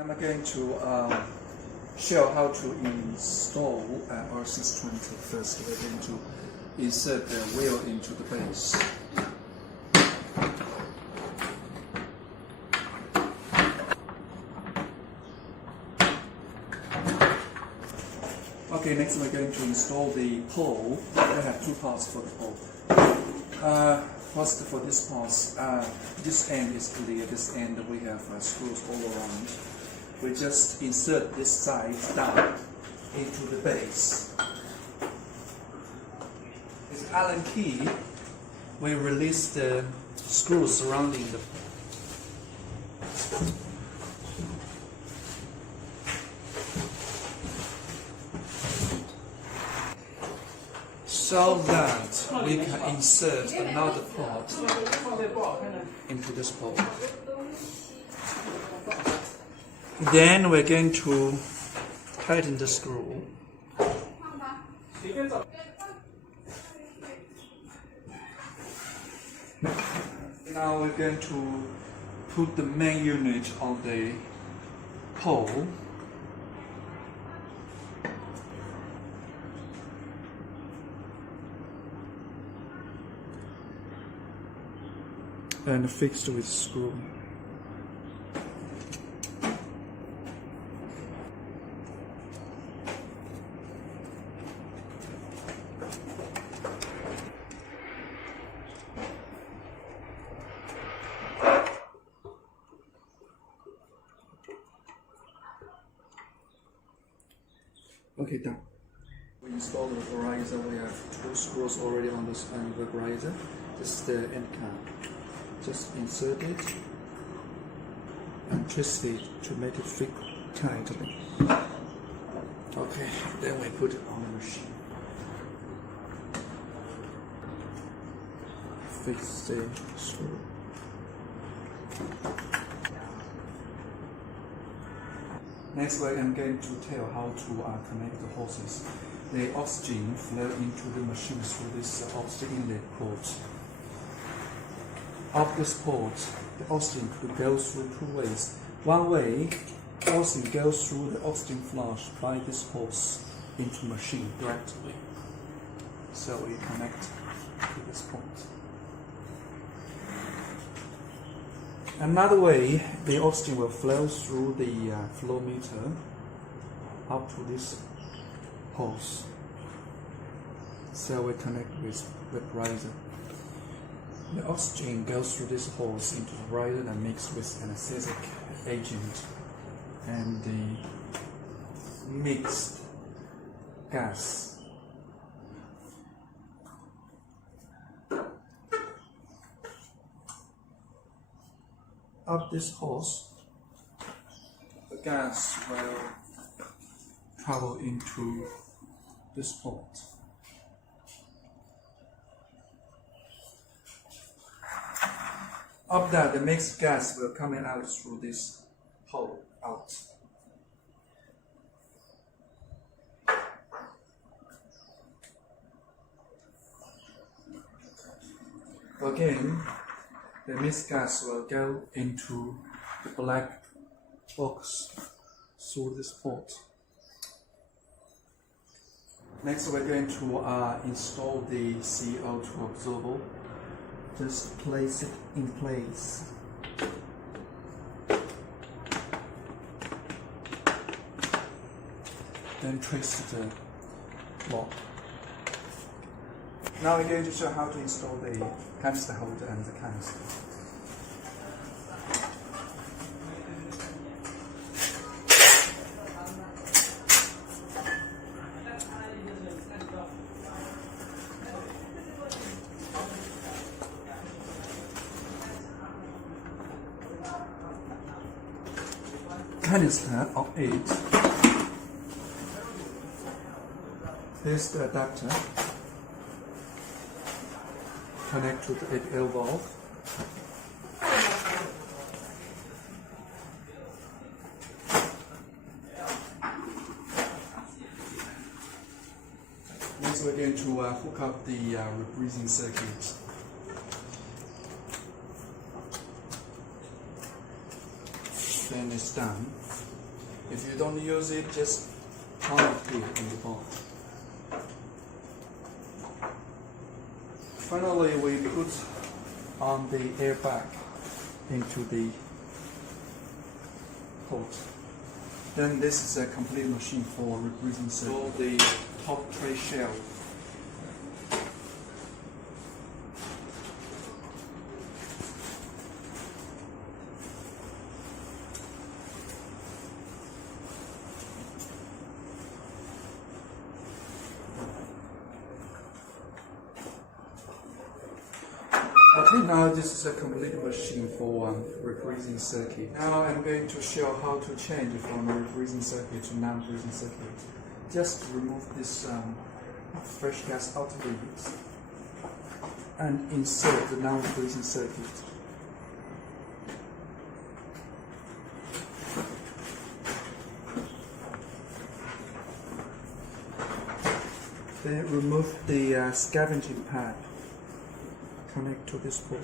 I'm going to show how to install R620. First, we're going to insert the wheel into the base. Okay, next we're going to install the pole. We have two parts for the pole. First, for this part, this end is clear. This end we have screws all around. We just insert this side down into the base. With Allen key, we release the screws surrounding the so that we can insert another part into this pole. Then we're going to tighten the screw. Now we're going to put the main unit on the pole. And fixed with screw. Okay, done. We installed the riser. We have two screws already on the riser. This is the end cap. Just insert it and twist it to make it fit tightly. Okay, then we put it on the machine. Fix the screw. Next, I'm going to tell how to connect the hoses. The oxygen flow into the machine through this oxygen inlet port. Of this port, the oxygen could go through two ways. One way, oxygen goes through the oxygen flush by this hose into machine directly. So we connect to this port. Another way, the oxygen will flow through the flow meter up to this hose. So we connect with the riser. The oxygen goes through this hose into the riser and mixed with anesthetic agent, and the mixed gas up this hose. The gas will travel into this port. Of that, the mixed gas will come out through this hole out. Again, the mixed gas will go into the black box through this port. Next, we're going to install the CO2 absorber. Just place it in place. Then twist the lock. Now we're going to show how to install the canister holder and the canister. Canister of 8. Here's the adapter. Connect to the 8L valve. Next, we're going to hook up the rebreathing circuit. Then it's done. If you don't use it, just turn it here in the box. Finally, we put on the airbag into the port. Then this is a complete machine for rebreathing circuit. So the top tray shell. Okay, now this is a complete machine for rebreathing circuit. Now I'm going to show how to change from rebreathing circuit to non-breathing circuit. Just remove this fresh gas outlet and insert the non-breathing circuit. Then remove the scavenging pad. Connect to this port.